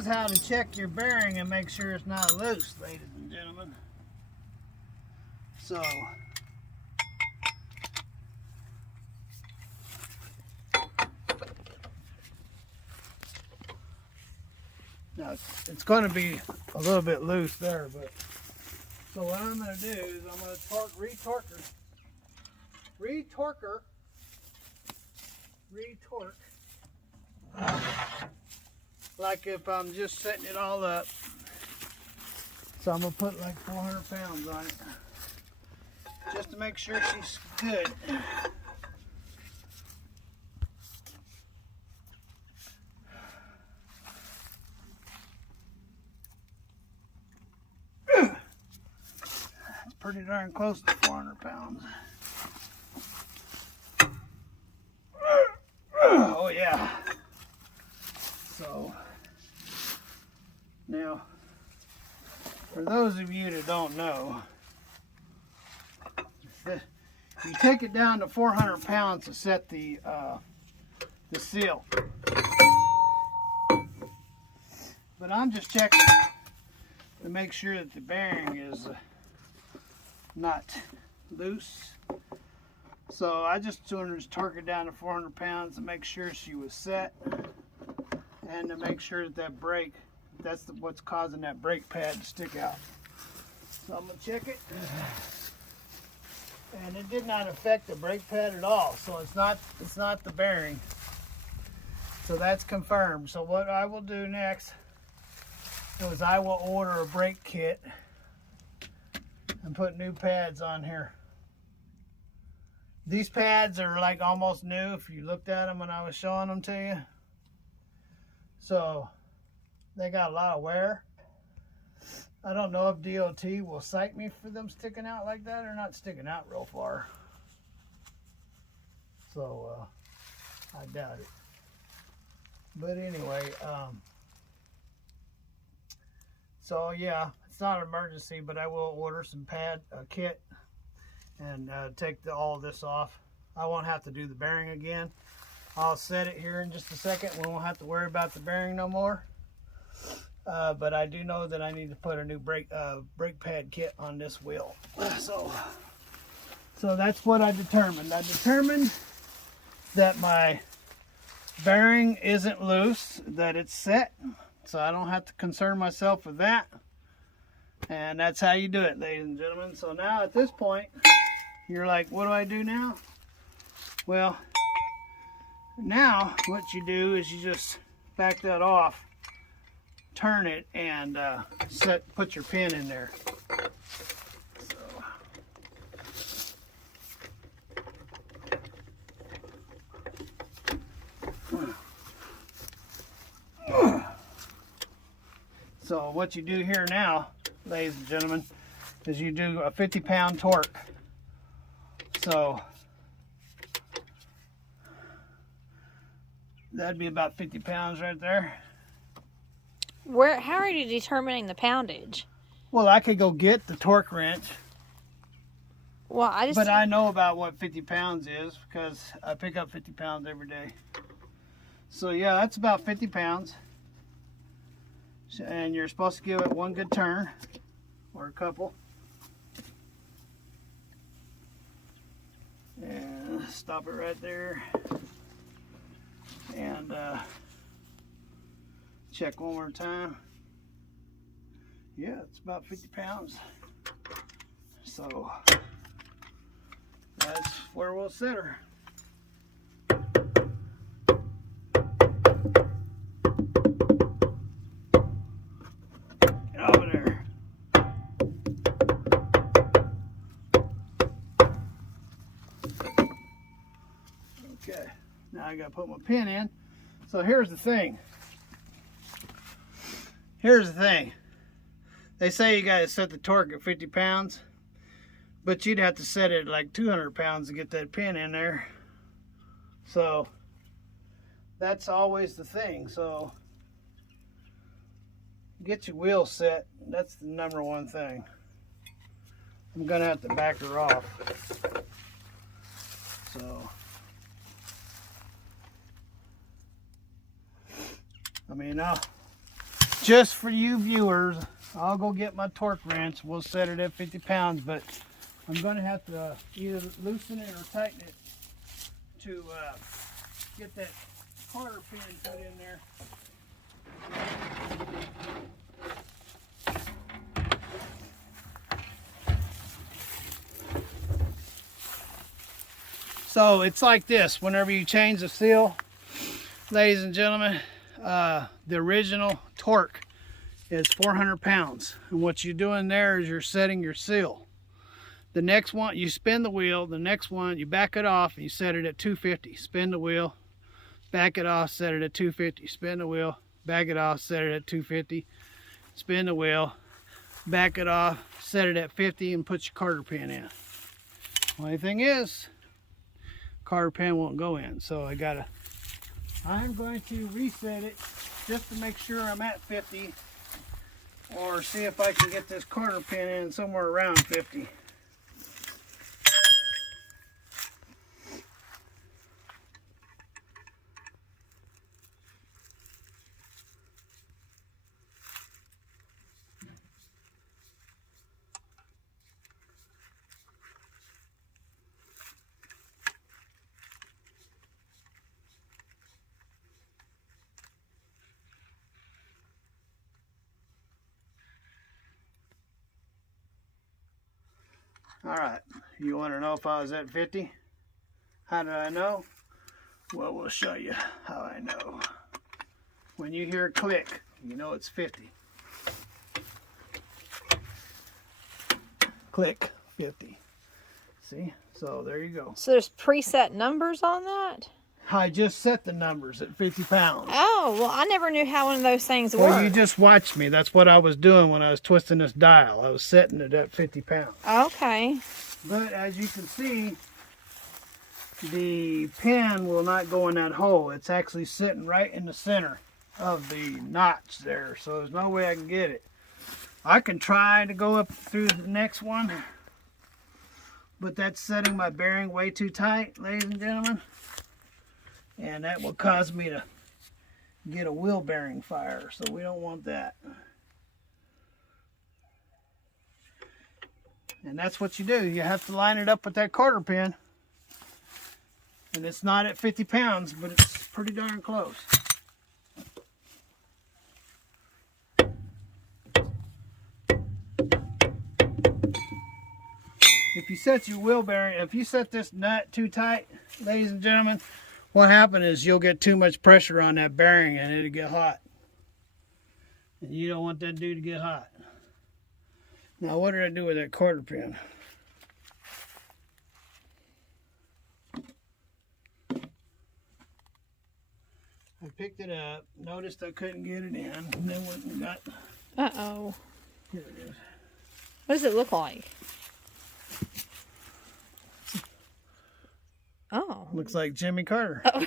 is how to check your bearing and make sure it's not loose, ladies and gentlemen. So, now it's going to be a little bit loose there, but so what I'm going to do is I'm going to retorque like if I'm just setting it all up. So I'm going to put like 400 pounds on it just to make sure she's good. That's pretty darn close to 400 pounds. Oh yeah. So now, for those of you that don't know, you take it down to 400 pounds to set the seal. But I'm just checking to make sure that the bearing is not loose. So I just wanted to torque it down to 400 pounds to make sure she was set, and to make sure that that brake, what's causing that brake pad to stick out. So I'm gonna check it, and it did not affect the brake pad at all. So it's not the bearing. So that's confirmed. So what I will do next is I will order a brake kit and put new pads on here. These pads are like almost new if you looked at them when I was showing them to you. So they got a lot of wear. I don't know if DOT will cite me for them sticking out like that or not sticking out real far. So I doubt it. But anyway, so yeah, it's not an emergency, but I will order some kit and take all of this off. I won't have to do the bearing again. I'll set it here in just a second. We won't have to worry about the bearing no more. But I do know that I need to put a new brake pad kit on this wheel. So that's what I determined. I determined that my bearing isn't loose, that it's set. So I don't have to concern myself with that. And that's how you do it, ladies and gentlemen. So now at this point, you're like, what do I do now? Well, now what you do is you just back that off, turn it, and put your pin in there. So what you do here now, ladies and gentlemen, is you do a 50-pound torque. So that'd be about 50 pounds right there. How are you determining the poundage? Well, I could go get the torque wrench. Well, but I know about what 50 pounds is because I pick up 50 pounds every day. So yeah, that's about 50 pounds. And you're supposed to give it one good turn, or a couple. And stop it right there. And check one more time. Yeah, it's about 50 pounds. So that's where we'll set her. Get over there. Okay, now I gotta put my pin in. So here's the thing. They say you gotta set the torque at 50 pounds, but you'd have to set it at like 200 pounds to get that pin in there. So that's always the thing. So get your wheel set. That's the number one thing. I'm gonna have to back her off. So I mean, just for you viewers, I'll go get my torque wrench. We'll set it at 50 pounds, but I'm going to have to either loosen it or tighten it to get that quarter pin put in there. So it's like this. Whenever you change the seal, ladies and gentlemen, the original torque is 400 pounds. And what you're doing there is you're setting your seal. The next one, you spin the wheel. The next one, you back it off and you set it at 250. Spin the wheel, back it off, set it at 250. Spin the wheel, back it off, set it at 250. Spin the wheel, back it off, set it at 50, and put your quarter pin in. Only thing is, quarter pin won't go in, so I'm going to reset it just to make sure I'm at 50, or see if I can get this quarter pin in somewhere around 50. Alright, you want to know if I was at 50? How did I know? Well, we'll show you how I know. When you hear a click, you know it's 50. Click, 50. See? So there you go. So there's preset numbers on that? I just set the numbers at 50 pounds. Oh, well, I never knew how one of those things worked. Well, you just watched me. That's what I was doing when I was twisting this dial. I was setting it at 50 pounds. Okay. But as you can see, the pin will not go in that hole. It's actually sitting right in the center of the notch there. So there's no way I can get it. I can try to go up through the next one, but that's setting my bearing way too tight, ladies and gentlemen. And that will cause me to get a wheel bearing fire, so we don't want that. And that's what you do. You have to line it up with that quarter pin. And it's not at 50 pounds, but it's pretty darn close. If you set your wheel bearing, if you set this nut too tight, ladies and gentlemen, what happens is you'll get too much pressure on that bearing and it'll get hot. And you don't want that dude to get hot. Now what did I do with that quarter pin? I picked it up, noticed I couldn't get it in, and then went and got... Uh-oh. Here it is. What does it look like? Oh. Looks like Jimmy Carter. Oh.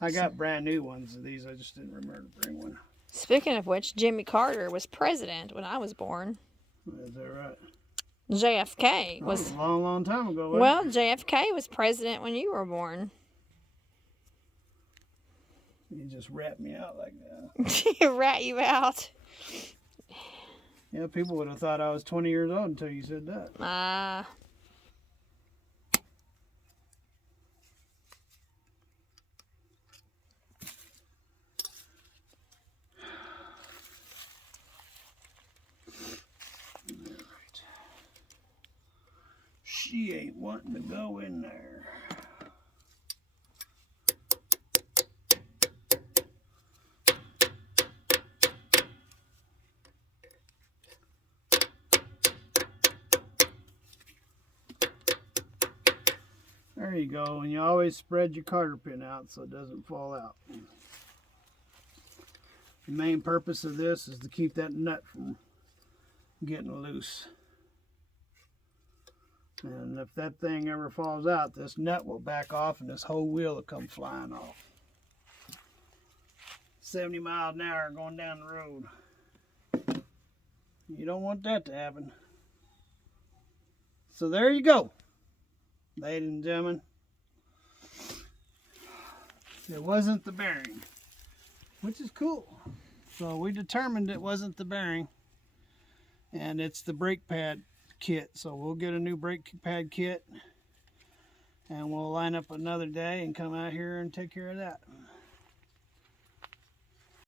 I got brand new ones of these. I just didn't remember to bring one. Speaking of which, Jimmy Carter was president when I was born. Is that right? JFK was... a long, long time ago. Well, JFK was president when you were born. You just rat me out like that. Rat you out. Yeah, people would have thought I was 20 years old until you said that. Alright. She ain't wanting to go in there. There you go, and you always spread your quarter pin out so it doesn't fall out. The main purpose of this is to keep that nut from getting loose. And if that thing ever falls out, this nut will back off and this whole wheel will come flying off. 70 miles an hour going down the road. You don't want that to happen. So there you go, ladies and gentlemen. It wasn't the bearing, which is cool. So we determined it wasn't the bearing, and it's the brake pad kit. So we'll get a new brake pad kit, and we'll line up another day and come out here and take care of that.